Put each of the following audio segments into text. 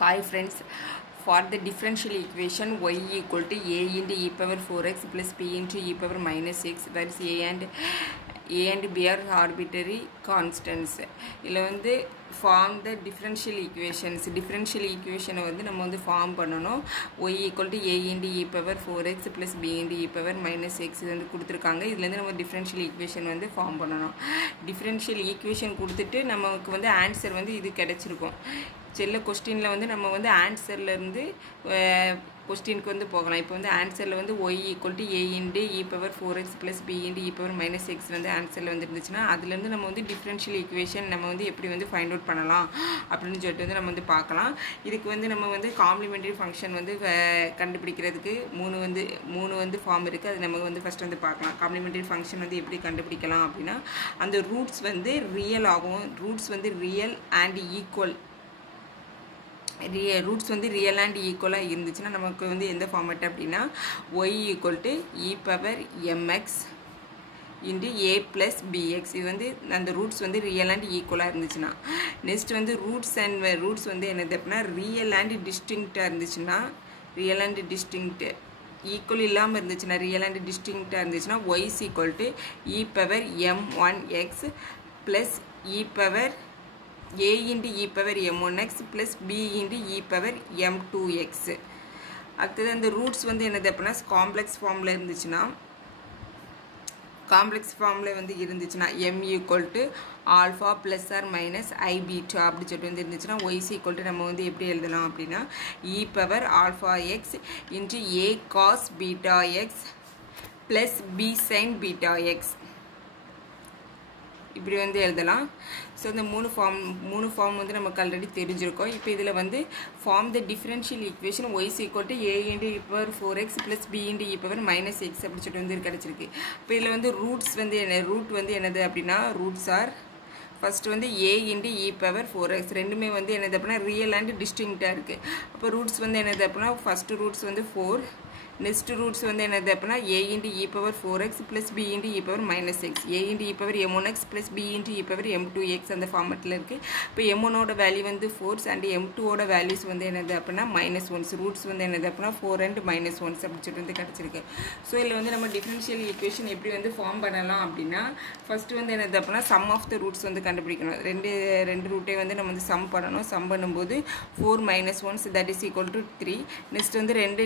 Hi friends, for the differential equation y equal to a into e power 4x plus b into e power minus x, where is a and b are arbitrary constants. இதில் வந்து form the differential equations. Differential equation வந்து நம்ம வந்து form பண்ணணும். y equal to a into e power 4x plus b into e power minus x இது வந்து கொடுத்துருக்காங்க. இதுலேருந்து நம்ம differential equation வந்து form பண்ணணும். Differential equation கொடுத்துட்டு நமக்கு வந்து answer வந்து இது கிடைச்சிருக்கும். செல்ல கொஸ்டினில் வந்து நம்ம வந்து ஆன்சர்லேருந்து கொஸ்டினுக்கு வந்து போகலாம். இப்போ வந்து ஆன்சரில் வந்து y equal to a into e power 4x plus b into e power minus X வந்து ஆன்சரில் வந்து இருந்துச்சுன்னா அதுலேருந்து நம்ம வந்து டிஃப்ரென்ஷியல் ஈக்குவேஷன் நம்ம வந்து எப்படி வந்து ஃபைண்ட் அவுட் பண்ணலாம் அப்படின்னு சொல்லிட்டு வந்து நம்ம வந்து பார்க்கலாம். இதுக்கு வந்து நம்ம வந்து காம்ப்ளிமெண்டரி ஃபங்க்ஷன் வந்து கண்டுபிடிக்கிறதுக்கு மூணு வந்து ஃபார்ம் இருக்குது. அது நம்ம வந்து ஃபஸ்ட் வந்து பார்க்கலாம். காம்ப்ளிமெண்டரி ஃபங்க்ஷன் வந்து எப்படி கண்டுபிடிக்கலாம் அப்படின்னா அந்த ரூட்ஸ் வந்து ரியல் ஆகும். ரூட்ஸ் வந்து ரியல் அண்ட் ஈக்குவல் ரூட்ஸ் வந்து ரியல் அண்ட் ஈக்குவலாக இருந்துச்சுன்னா நமக்கு வந்து எந்த ஃபார்மேட் அப்படின்னா y equal to e power mx into a plus bx இது வந்து அந்த ரூட்ஸ் வந்து ரியல் அண்ட் ஈக்குவலாக இருந்துச்சுன்னா. நெக்ஸ்ட் வந்து ரூட்ஸ் வந்து என்னது அப்படின்னா ரியல் அண்ட் டிஸ்டிங்க்டாக இருந்துச்சுன்னா ரியல் அண்ட் டிஸ்டிங்க்ட் ஈக்குவல் இல்லாமல் இருந்துச்சுன்னா ரியல் அண்ட் டிஸ்டிங்க்டாக இருந்துச்சுன்னா y is equal to e power m1x plus e power a into e power m1x plus b into e power m2x. அடுத்தது அந்த ரூட்ஸ் வந்து என்னது அப்படின்னா காம்ப்ளெக்ஸ் ஃபார்மில் இருந்துச்சுன்னா m equal to alpha plus or minus i beta அப்படி சொல்லிட்டு வந்து இருந்துச்சுன்னா y is equal to நம்ம வந்து எப்படி எழுதலாம் அப்படின்னா e power alpha X into a cos beta X plus b sin beta X இப்படி வந்து எழுதலாம். ஸோ இந்த மூணு ஃபார்ம் வந்து நமக்கு ஆல்ரெடி தெரிஞ்சிருக்கோம். இப்போ இதில் வந்து form the differential equation y is equal to a into e power 4x plus b into e power minus x அப்படி சொல்லிட்டு வந்து கிடச்சிருக்கு. இப்போ இதில் வந்து ரூட் வந்து என்னது அப்படின்னா ரூட்ஸ் ஆர் ஃபஸ்ட்டு வந்து a into e power 4x ரெண்டுமே வந்து என்னது அப்படின்னா ரியல் அண்ட் டிஸ்டிங்க்டாக இருக்குது. அப்போ ரூட்ஸ் வந்து என்னது அப்படின்னா ஃபஸ்ட்டு ரூட்ஸ் வந்து 4. நெக்ஸ்ட் ரூட்ஸ் வந்து என்னது அப்படின்னா a into e power 4x plus b into e power minus x a into e power m1x plus b into e power m2x அந்த ஃபார்மெட்டில் இருக்குது. இப்போ m1ஓட வேல்யூ வந்து 4 அண்ட் m2ஓட வேல்யூஸ் வந்து என்னது அப்படின்னா -1. ரூட்ஸ் வந்து என்னது அப்படின்னா 4 and -1 அப்படி சொல்லிட்டு வந்து கிடச்சிருக்கு. ஸோ இதில் வந்து நம்ம டிஃபரன்ஷியல் ஈக்குவேஷன் எப்படி வந்து ஃபார்ம் பண்ணலாம் அப்படின்னா ஃபஸ்ட்டு வந்து என்னது அப்படின்னா சம் ஆஃப் த ரூட்ஸ் வந்து கண்டுபிடிக்கணும். ரெண்டு ரூட்டே வந்து நம்ம வந்து சம் பண்ணணும். சம் பண்ணும்போது 4 - 1 that is equal to 3. Next வந்து ரெண்டு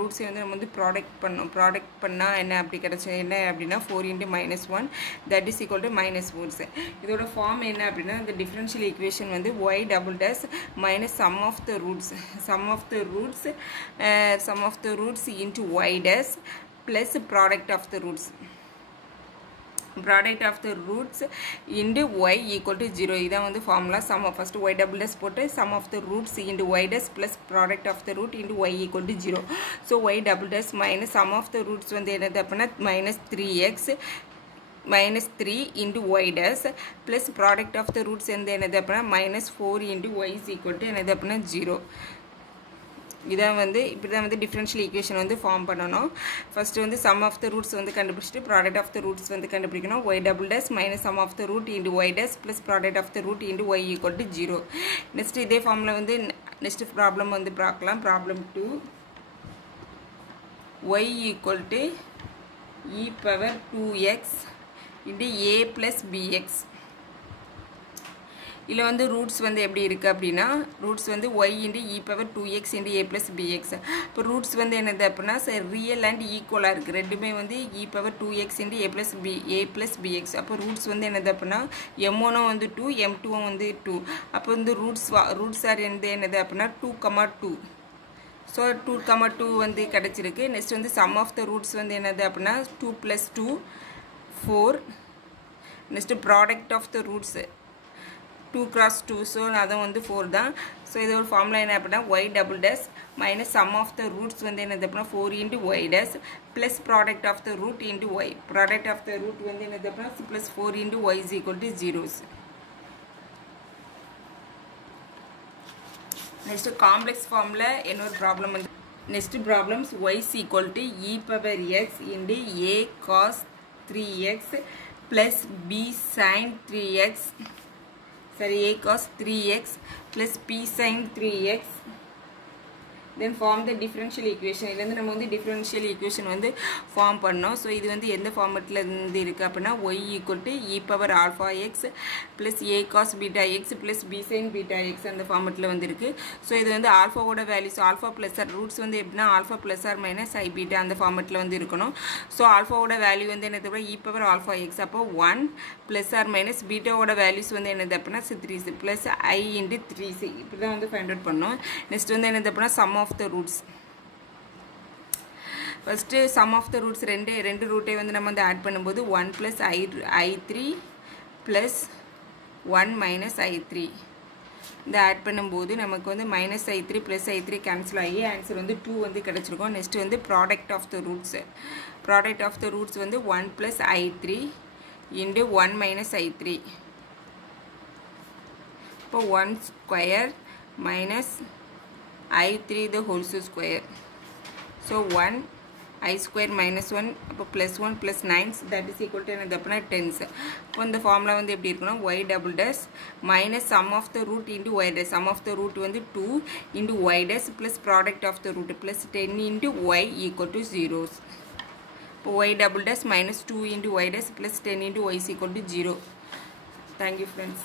ரூட்ஸை வந்து நம்ம வந்து ப்ராடக்ட் பண்ணால் என்ன அப்படி கிடச்சி என்ன அப்படின்னா 4 into -1 that is equal to -4. இதோட ஃபார்ம் என்ன அப்படின்னா இந்த டிஃபரன்ஷியல் ஈக்குவேஷன் வந்து y double dash minus sum of the roots into y dash plus product of the roots into y equal to 0 இதான் வந்து formula. Sum first y double dash போட்டு sum of the roots into y dash plus product of the root into y equal to 0. So y double dash minus sum of the roots வந்து என்னது அப்படின்னா -3 into y dash plus product of the roots வந்து என்னது அப்படின்னா -4 into y is equal to என்னது அப்படின்னா 0. இதான் வந்து இப்படி தான் வந்து டிஃபரன்ஷியல் ஈக்குவேஷன் வந்து ஃபார்ம் பண்ணணும். ஃபஸ்ட்டு வந்து சம் ஆஃப் த ரூட்ஸ் வந்து கண்டுபிடிச்சிட்டு ப்ராடக்ட் ஆஃப் த ரூட்ஸ் வந்து கண்டுபிடிக்கணும். y double dash minus sum of the root into y dash plus product of the root into y equal to 0. Next இதே ஃபார்மில் வந்து next problem வந்து பார்க்கலாம். Problem 2 y equal to e power 2x into a plus bx. இதில் வந்து roots வந்து எப்படி இருக்குது அப்படின்னா ரூட்ஸ் வந்து y into e power 2x into a plus bx. இப்போ ரூட்ஸ் வந்து என்னது அப்படின்னா ரியல் அண்ட் ஈக்குவலாக இருக்குது. ரெண்டுமே வந்து e power 2x into a plus bx. அப்போ ரூட்ஸ் வந்து என்னது அப்படின்னா m1 வந்து 2 m2 வந்து 2. அப்போ வந்து ரூட்ஸ் ஆர் என்னது அப்படின்னா 2,2. ஸோ 2,2 வந்து கிடச்சிருக்கு. நெக்ஸ்ட் வந்து சம் ஆஃப் த ரூட்ஸ் வந்து என்னது அப்படின்னா 2 + 2 4. Next product of the roots 2 × 2 so அது வந்து 4 தான். ஸோ இதோட ஃபார்முலா என்ன அப்படின்னா y double dash minus sum of the roots வந்து என்னது அப்படின்னா 4 into y dash plus product of the root into y. Product of the root வந்து என்னது அப்படின்னா plus 4 into y is equal to 0. Next complex ஃபார்மில் இன்னொரு ப்ராப்ளம் வந்து next problems y is equal to e power x into a cos 3x plus b sin 3x sorry a cos 3x plus p sin 3x. Then form the differential equation. இதுல இருந்து நம்ம வந்து differential equation வந்து form பண்ணோம். So இது வந்து எந்த ஃபார்மட்ல இருந்து இருக்கு அப்படினா y equal to e power alpha x plus a cos beta x plus b sin beta x அந்த ஃபார்மட்ல வந்து இருக்கு. So இது வந்து ஆல்பாவோட values alpha plus or roots வந்து எப்படினா alpha plus or minus i beta அந்த ஃபார்மட்ல வந்து இருக்கணும். So ஆல்பாவோட வேல்யூ வந்து என்னது e power alpha x அப்போ 1 plus or minus பீட்டாவோட வேல்யூஸ் வந்து என்னது அப்படினா 3c plus i into 3c இப்படி தான் வந்து ஃபைண்ட் அவுட் பண்ணோம். நெக்ஸ்ட் வந்து என்னது அப்படினா sum of the roots. First sum of the roots ரெண்டு ரூட்டை வந்து நம்ம வந்து ஆட் பண்ணும்போது 1 plus i3 plus 1 minus i3 இந்த ஆட் பண்ணும்போது நமக்கு வந்து minus i3 plus i3 cancel ஆகி ஆன்சர் வந்து 2 வந்து கிடைச்சிருக்கும். நெக்ஸ்ட் வந்து ப்ராடக்ட் ஆஃப் த ரூட்ஸ் வந்து 1 plus i3 into 1 minus i3 இப்போ 1 square minus i3 the whole square. So 1 I square minus 1 அப்போ plus 1 plus 9 that is equal to என்னது அப்படினா 10s. இப்போ இந்த ஃபார்முலா வந்து எப்படி இருக்குன்னா y double dash minus sum of the root into y dash. Sum of the root வந்து 2 into y dash plus product of the root plus 10 into y equal to 0. இப்போ y double dash minus 2 into y dash plus 10 into y is equal to 0. Thank you friends.